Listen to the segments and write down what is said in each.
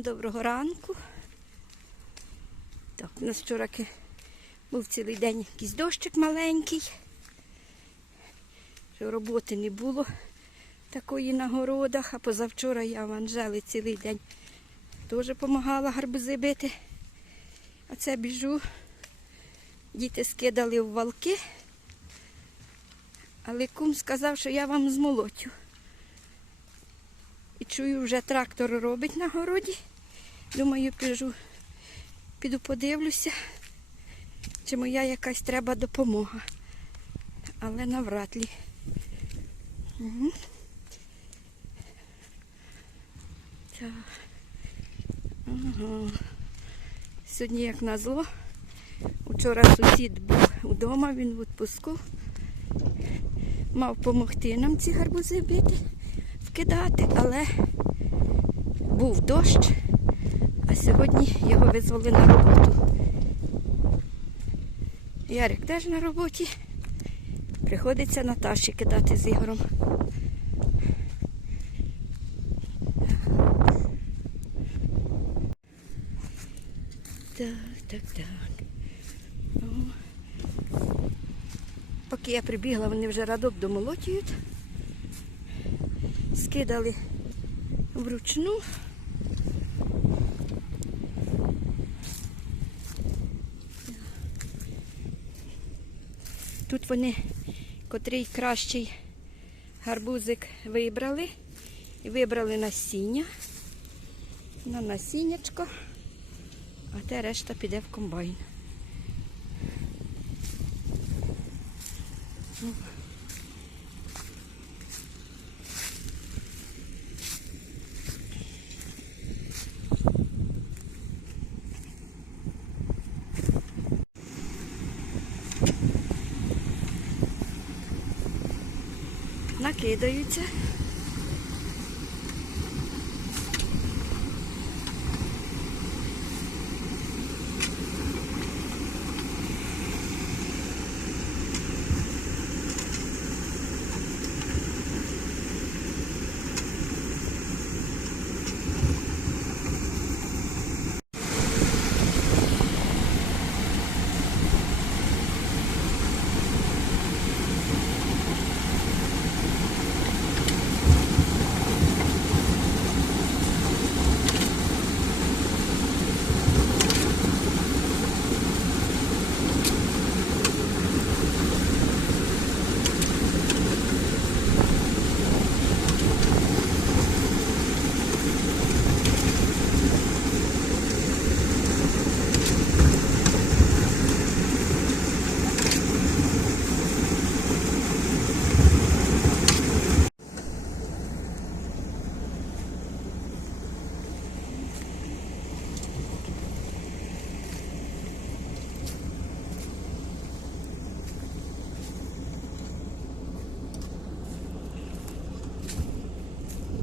Доброго ранку. Так, у нас вчора був цілий день якийсь дощик маленький. Що роботи не було такої на городах, а позавчора я в Анжели цілий день теж допомагала гарбузи бити. А це біжу. Діти скидали в валки. Але кум сказав, що я вам змолотю. Чую, вже трактор робить на городі. Думаю, піду, піду подивлюся, чи моя якась треба допомога. Але навряд ли. Угу. Так. Ага. Сьогодні, як назло, вчора сусід був вдома, він в відпуску. Мав допомогти нам ці гарбузи бити вкидати, але був дощ, а сьогодні його визвали на роботу. Ярик теж на роботі. Приходиться Наташі кидати з Ігорем. Так, так, так. О. Поки я прибігла, вони вже радок домолотюють скидали вручну. Тут вони котрий кращий гарбузик вибрали і вибрали насіння. На насіннячко, а те решта піде в комбайн. Накидаються.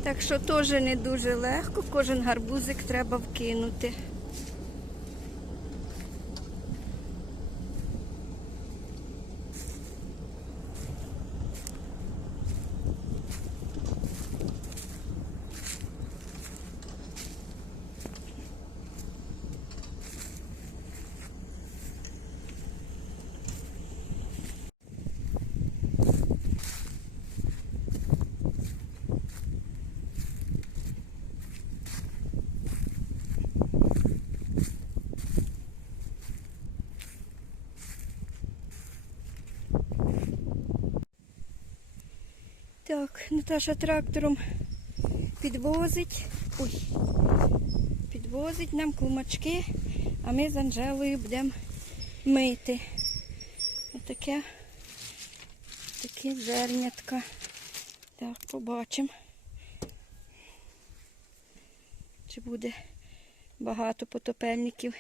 Так що теж не дуже легко, кожен гарбузик треба вкинути. Так, Наташа трактором підвозить. Ой, підвозить нам кумачки, а ми з Анжелою будемо мити. Отаке, такі зернятка. Так, побачимо. Чи буде багато потопельників.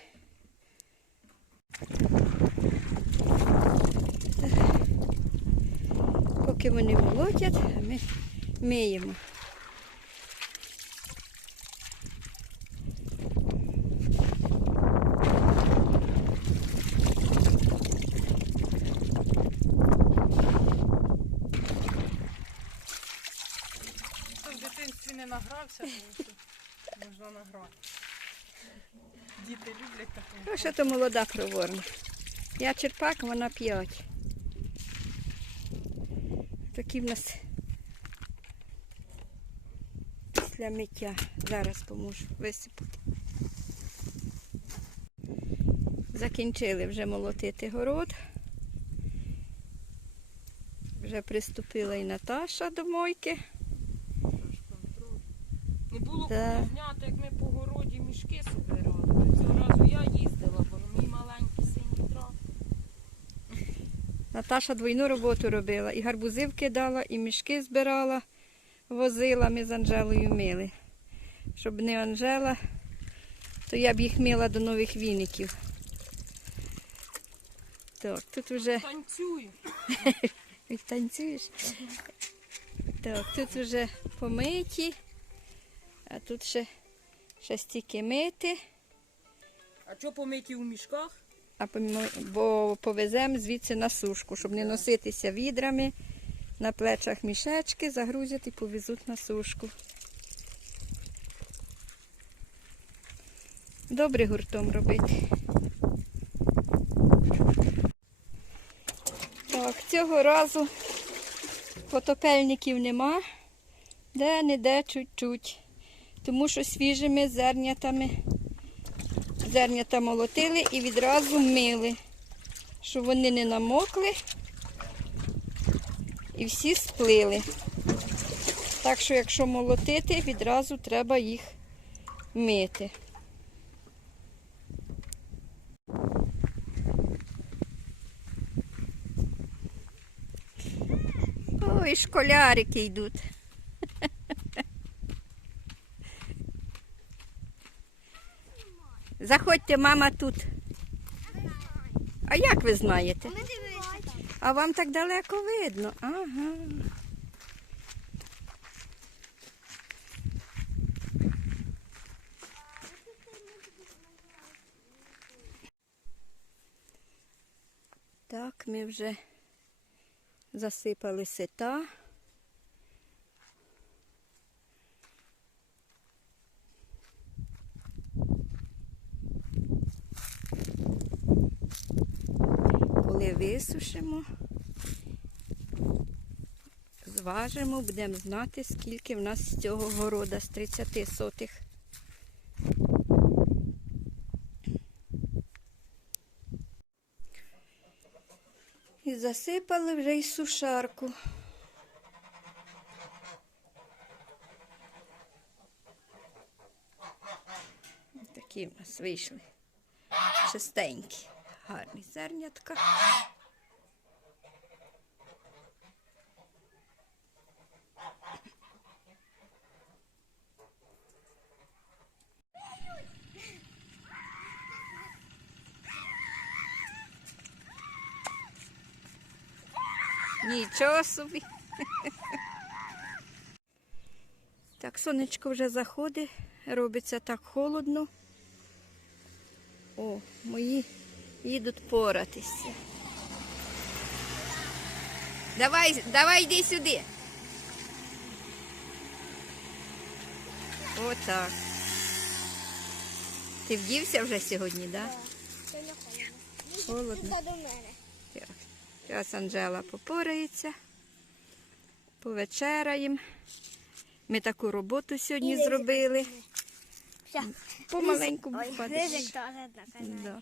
Поки вони молотять, а ми миємо. Не награвся, то можна награти. Діти люблять таку. Ну, що то молода проворна. Я черпак, вона п'ять. Такі в нас після миття. Зараз поможу висипати. Закінчили вже молотити город. Вже приступила і Наташа до мойки. Не було Да. зняти, як ми по городі мішки збирали. Цього разу я їздила, бо мій маленький синій трав. Наташа двойну роботу робила. І гарбузи вкидала, і мішки збирала, возила, ми з Анжелою мили. Щоб не Анжела, то я б їх мила до нових віників. Так, тут вже Танцюю. танцюєш. Так, тут вже помиті, а тут ще, ще стільки мити, А що помиті у мішках? а бо повеземо звідси на сушку, щоб не носитися відрами. На плечах мішечки загрузять і повезуть на сушку. Добре гуртом робити. Так, цього разу фотопельників нема, де-не-де чуть-чуть. Тому що свіжими зернятами зернята молотили і відразу мили, щоб вони не намокли і всі сплили. Так що, якщо молотити, відразу треба їх мити. Ой, школярики йдуть. Заходьте, мама тут. А як ви знаєте? А вам так далеко видно? Ага. Так, ми вже засипали сита. Коли висушимо, зважимо, будемо знати, скільки в нас з цього города з 30 сотих. І засипали вже й сушарку. Такі в нас вийшли. Чистенькі, гарні зернятка. Нічого собі. Так, сонечко вже заходить, робиться так холодно. О, мої їдуть поратися. Давай, давай йди сюди. Отак. Ти вдівся вже сьогодні, так? Да? Холодно. Мене. Так. Зараз Анжела попорається, повечеряємо. Ми таку роботу сьогодні зробили. Помаленьку каналі. Да.